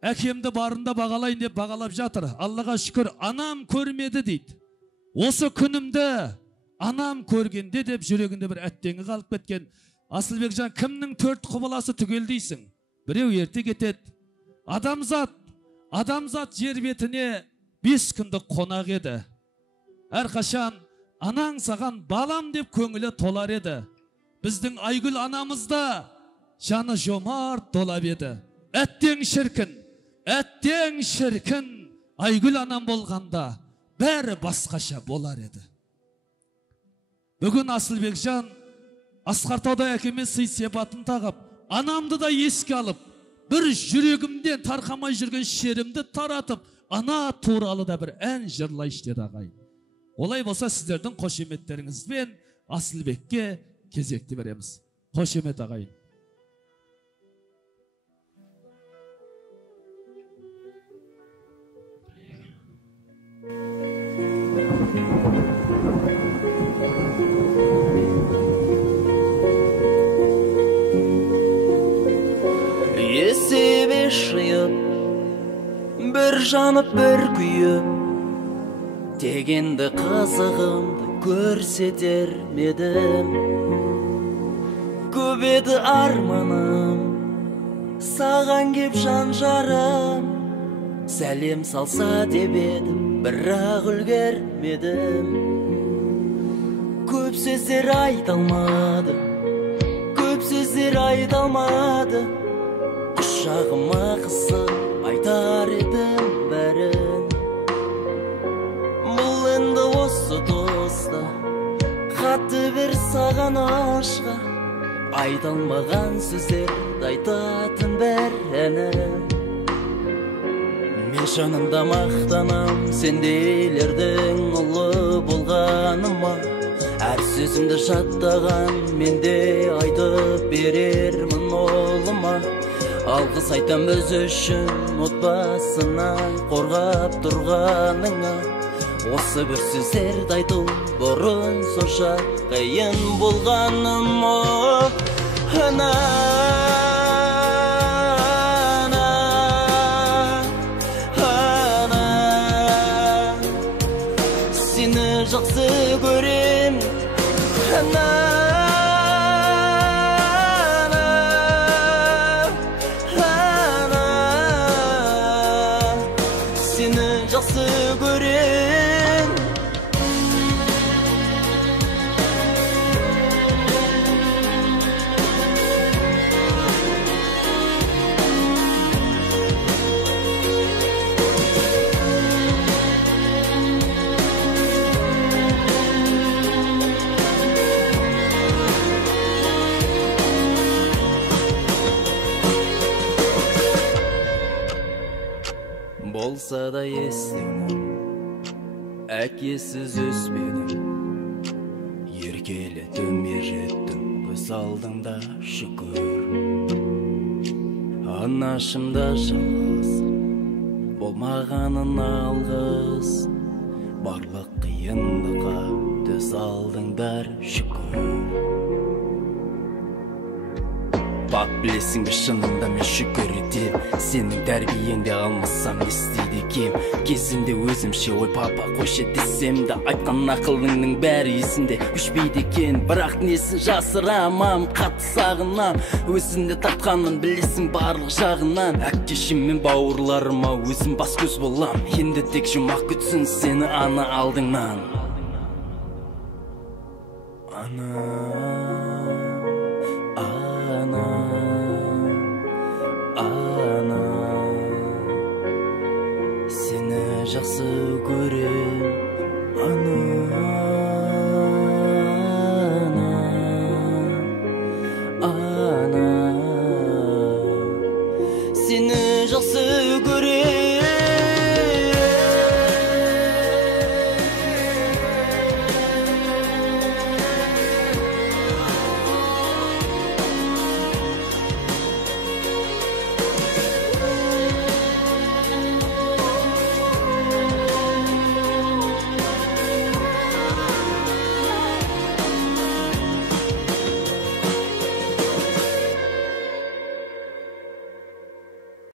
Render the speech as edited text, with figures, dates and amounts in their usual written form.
әкемді барында бағалайын деп бағалап жатыр. Аллаға шүкір, анам көрмеді дейді. Осы күнімді анам көргенде деп жүрегінде бір әттеңі қалып кеткен. Асылбекжан, кімнің 4 құбыласы түгел дейсің? Біреу ерте кетеді. Адамзат жер бетіне 5 күндік қонақ еді. Әрқашан анаң саған балам деп көңілі толар еді. Біздің Айгүл анамызда жаны жомарт толап еді. Әттең шіркін, Айгүл анам болғанда бәрі басқаша болар еді. Бүгін Асылбекжан Асқартауда әкеме сый сипатын тағып, анамды да еске алып, бір жүрегімден тарқамай жүрген шерімді таратып, ана туралы да бір ән жырлайшы деді ағайын. Олай болса сіздердің қошеметтеріңізбен Асылбекке кезекті береміз. Қошемет ағайын. Есебе шиып, бір жанып бір күйіп, дегенді қызығымды көрсетер медім. Көп еді арманым, саған кеп жан жарым, сәлем салса деп едім, бірақ үлгермедім. Көп сөздер айта алмады, құшағыма қысып айтар едім бәрін. Бұл енді осы доста, қатты бір саған ашқа, айта алмаған сөздерді айтатын бір әнім. Мен жанымда мақтанам сендейлердің ұлы болғаныма. Әр сөзімді жаттаған менде айтып берермін олыма. Алғыс айтам өз үшін отбасына қорғап тұрғаныңа. Осы бір сөздерді айту бұрын сонша қиын болғаным о. Ана сені жақсы көрем. Ана сені жақсы көрем. Болса да естемін, әкесіз өспедім, еркелетім ержеттім, көз алдыңда шүкір. Анашымда жалғыз, болмағанын алғыз, барлық қиындыққа төз алдыңдар шүкір. Бақ білесің бе шынында мен шүкір етем, сенің тәрбиеңде алмасам не істейді кем. Кезінде өзімше ой папа қойшы десем де, айтқан ақылыңның бәрі есінде өшпейді екен. Бірақ несін жасырамам, қатты сағынам, өзінде тартқанын білесің барлық жағынан. Әкешім мен бауырларыма өзім бас көз болам, енді тек жұмақ күтсін сені ана алдыңнан. Сені жақсы көрем, ана сені жақсы